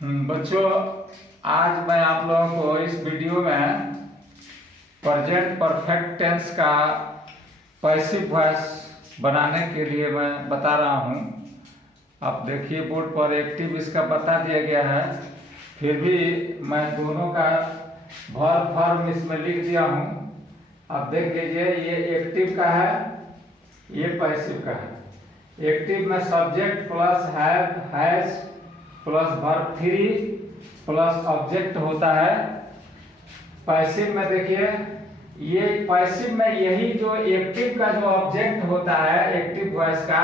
बच्चों, आज मैं आप लोगों को इस वीडियो में प्रेजेंट परफेक्ट टेंस का पैसिव वॉइस बनाने के लिए मैं बता रहा हूँ। आप देखिए बोर्ड पर एक्टिव इसका बता दिया गया है, फिर भी मैं दोनों का वर्ब फॉर्म इसमें लिख दिया हूँ। आप देख लीजिए, ये एक्टिव का है, ये पैसिव का है। एक्टिव में subject plus have has plus verb three plus object होता है। पैसिव में देखिए, ये पैसिव में यही जो एक्टिव का जो ऑब्जेक्ट होता है एक्टिव वॉइस का,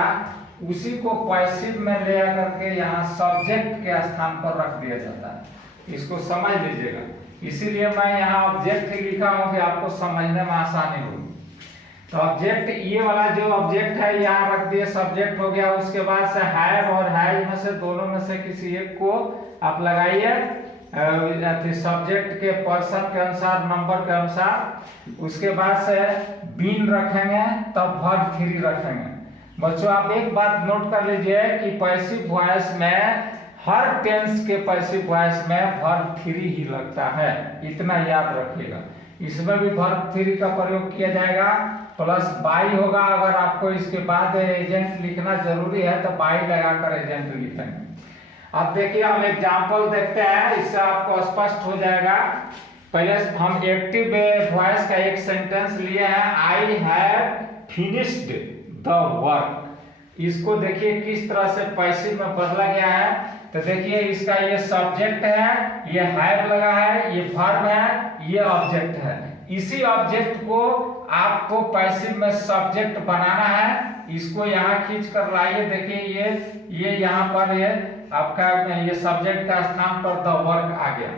उसी को पैसिव में ले आकर के यहाँ सब्जेक्ट के स्थान पर रख दिया जाता है। इसको समझ लीजिएगा, इसीलिए मैं यहाँ ऑब्जेक्ट लिखा हूँ कि आपको समझने में आसानी हो। तो ऑब्जेक्ट, ये वाला जो ऑब्जेक्ट है यहाँ रख दिए, सब्जेक्ट हो गया। उसके बाद से हैव और हैज में से दोनों में से किसी एक को आप लगाइए सब्जेक्ट के पर्सन के अनुसार, नंबर के अनुसार। उसके बाद से बीन रखेंगे, तब वर्ब थ्री रखेंगे। बच्चों, आप एक बात नोट कर लीजिए कि पैसिव वॉइस में, हर टेंस के पैसिव वॉइस में वर्ब थ्री ही लगता है, इतना याद रखिएगा। इसमें भी वर्ब थ्री का प्रयोग किया जाएगा, प्लस बाई होगा। अगर आपको इसके बाद एजेंट लिखना जरूरी है तो बाई लगाकर एजेंट लिखेंगे। अब देखिए, हम एग्जांपल देखते हैं, इससे आपको स्पष्ट हो जाएगा। पहले हम एक्टिव वॉइस का एक सेंटेंस लिए हैं, I have finished the work. इसको देखिए किस तरह से पैसिव में बदला गया है। तो देखिए, इसका ये सब्जेक्ट है, ये हैव लगा है, ये वर्ब है, ये ऑब्जेक्ट है। इसी ऑब्जेक्ट को आपको पैसिव में सब्जेक्ट बनाना है। इसको यहाँ खींच कर लाइए। देखिए, ये यहाँ पर ये आपका ये सब्जेक्ट का स्थान पर द वर्क आ गया।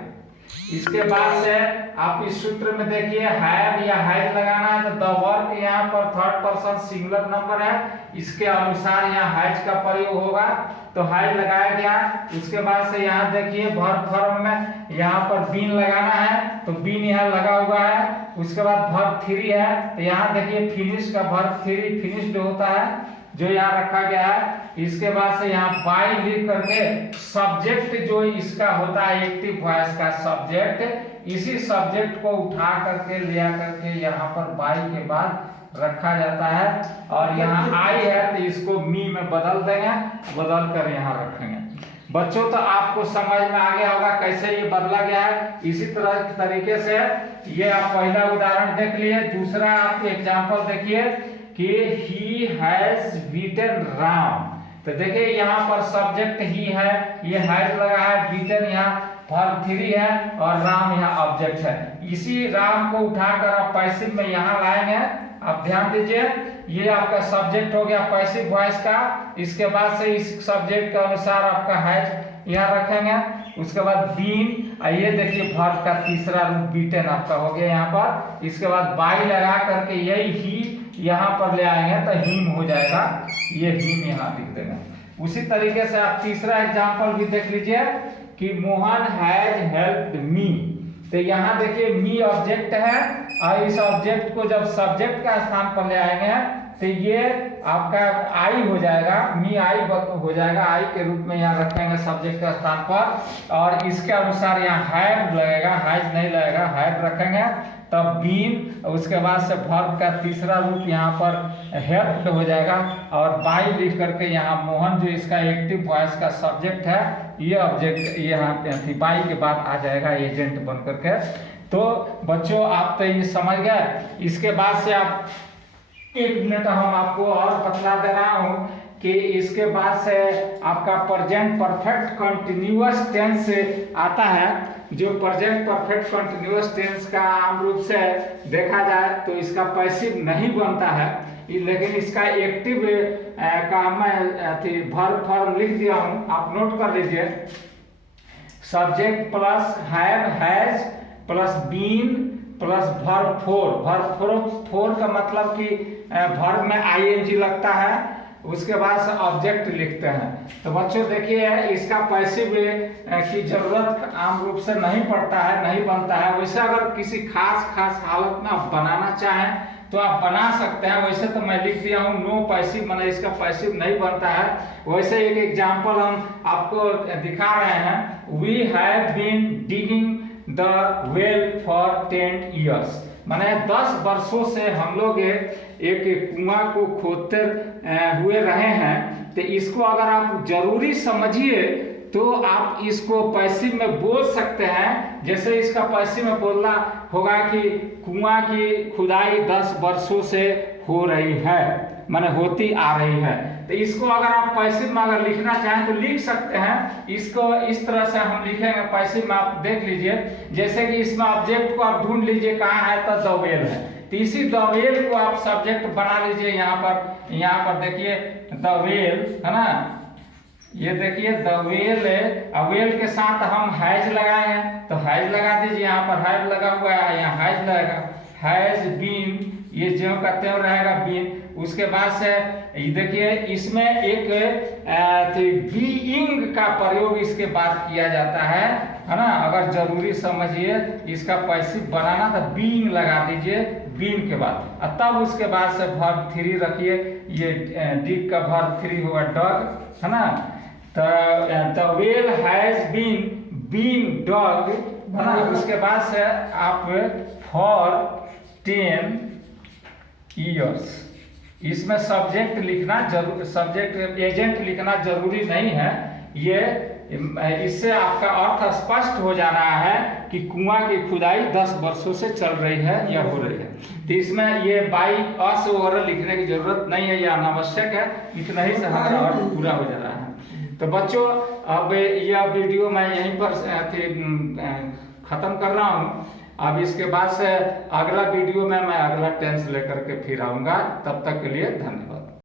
इसके बाद से आप इस सूत्र में देखिए, हैव या हैज लगाना है तो द वर्क यहाँ पर थर्ड पर्सन सिंगुलर नंबर है, इसके अनुसार यहाँ हैज का प्रयोग होगा, तो हैज लगाया गया। उसके बाद से यहाँ देखिए वर्ब फॉर्म में यहाँ पर बीन लगाना है, तो बीन यहाँ लगा हुआ है। उसके बाद वर्ब थ्री है, तो यहाँ देखिए फिनिश का वर्ब थ्री फिनिश्ड होता है, जो यहाँ रखा गया है। इसके बाद से यहाँ बाई लिख करके सब्जेक्ट जो इसका होता है एक्टिव वॉइस का सब्जेक्ट, इसी सब्जेक्ट को उठा करके ले आकर के यहाँ पर बाई के बाद रखा जाता है। और यहाँ आई है तो इसको मी में बदल देंगे, बदल कर यहाँ रखेंगे। बच्चों, तो आपको समझ में आ गया होगा कैसे ये बदला गया है। इसी तरह तरीके से ये आप पहला उदाहरण देख लिए। दूसरा आप एग्जाम्पल देखिए कि ही हैज बीटन राम। तो देखिए, यहाँ पर सब्जेक्ट ही है, ये हैज लगा है, बीटन यहाँ वर्ब थ्री है और राम यहाँ ऑब्जेक्ट है। इसी राम को उठाकर आप पैसिव में यहाँ लाएंगे। आप ध्यान दीजिए, ये आपका सब्जेक्ट हो गया पैसिव वॉइस का। इसके बाद से इस सब्जेक्ट के अनुसार आपका हैज यहाँ रखेंगे। उसके बाद बीन, ये देखिए वर्ब का तीसरा रूप बीटन आपका हो गया यहाँ पर। इसके बाद बाई लगा करके यही ही यहाँ पर ले आएंगे तो हिम हो जाएगा, ये हिम यहाँ लिख देंगे। उसी तरीके से आप तीसरा एग्जांपल भी देख लीजिए कि मोहन हैज हेल्प्ड मी। तो यहाँ देखिए मी ऑब्जेक्ट है, और इस ऑब्जेक्ट को जब सब्जेक्ट का स्थान पर ले आएंगे तो ये आपका आई हो जाएगा, मी आई हो जाएगा। आई के रूप में यहाँ रखेंगे सब्जेक्ट के स्थान पर, और इसके अनुसार यहाँ हैव लगेगा, हैज नहीं लगेगा, हैव रखेंगे। तब बीन, उसके बाद से वर्ब का तीसरा रूप यहाँ पर हेल्प्ड हो जाएगा, और बाई लिख करके यहाँ मोहन जो इसका एक्टिव वॉइस का सब्जेक्ट है, ये ऑब्जेक्ट यहाँ पे बाई के बाद आ जाएगा एजेंट बन करके। तो बच्चों, आप तो ये समझ गए। इसके बाद से आप एक मिनट हम आपको और बतला दे रहा हूँ कि इसके बाद से आपका प्रेजेंट परफेक्ट कंटिन्यूअस टेंस आता है। जो प्रेजेंट परफेक्ट कंटिन्यूअस टेंस का आम रूप से देखा जाए तो इसका पैसिव नहीं बनता है, लेकिन इसका एक्टिव का मैं वर्ब फॉर्म लिख दिया हूँ, आप नोट कर लीजिए। Subject plus have has plus been plus verb four. Verb four का मतलब कि वर्ब में आईएनजी लगता है, उसके बाद से ऑब्जेक्ट लिखते हैं। तो बच्चों देखिए, इसका पैसिव की जरूरत आम रूप से नहीं पड़ता है, नहीं बनता है। वैसे अगर किसी खास हालत में आप बनाना चाहें तो आप बना सकते हैं। वैसे तो मैं लिख दिया हूँ नो पैसिव, मैंने इसका पैसिव नहीं बनता है। वैसे एक एग्जाम्पल हम आपको दिखा रहे हैं। We have been digging the well for 10 years, माने 10 वर्षों से हम लोग एक कुआं को खोदते हुए रहे हैं। तो इसको अगर आप जरूरी समझिए तो आप इसको पैसिव में बोल सकते हैं। जैसे इसका पैसिव में बोलना होगा कि कुआं की खुदाई 10 वर्षों से हो रही है, माने होती आ रही है। तो इसको अगर आप पैसिव में अगर लिखना चाहें तो लिख सकते हैं। इसको इस तरह से हम लिखेंगे पैसिव में, आप देख लीजिए। जैसे कि इसमें ऑब्जेक्ट को आप ढूंढ लीजिए कहाँ है, तो द वेल है। तो इसी द वेल को आप सब्जेक्ट बना लीजिए। यहाँ पर देखिए द वेल है ना, ये देखिए द वेल है। वेल के साथ हम हैज लगाए हैं, तो हैज लगा दीजिए। यहाँ पर हैज लगा हुआ है, यहाँ हैज लगेगा, हैज बीन, ये जो का त्यों रहेगा बीन। उसके बाद से देखिए इसमें एक बीइंग का प्रयोग इसके बाद किया जाता है ना। अगर जरूरी समझिए इसका पैसिव बनाना तो बीइंग लगा दीजिए बीन के बाद, और तब उसके बाद से वर्ब 3 रखिए। ये डिग का वर्ब 3 होगा डॉग है ना। The well has been dog है ना। उसके बाद से आप फॉर 10 years, इसमें सब्जेक्ट लिखना जरूर, सब्जेक्ट एजेंट लिखना जरूरी नहीं है। ये इससे आपका अर्थ स्पष्ट हो जा रहा है कि कुआं की खुदाई 10 वर्षों से चल रही है या हो रही है। तो इसमें ये बाई अस वगैरह लिखने की जरूरत नहीं है, यह अनावश्यक है। इतना ही से हमारा अर्थ पूरा हो जा रहा है। तो बच्चों अब यह वीडियो मैं यहीं पर खत्म कर रहा हूँ। अब इसके बाद से अगला वीडियो में मैं अगला टेंस लेकर के फिर आऊंगा। तब तक के लिए धन्यवाद।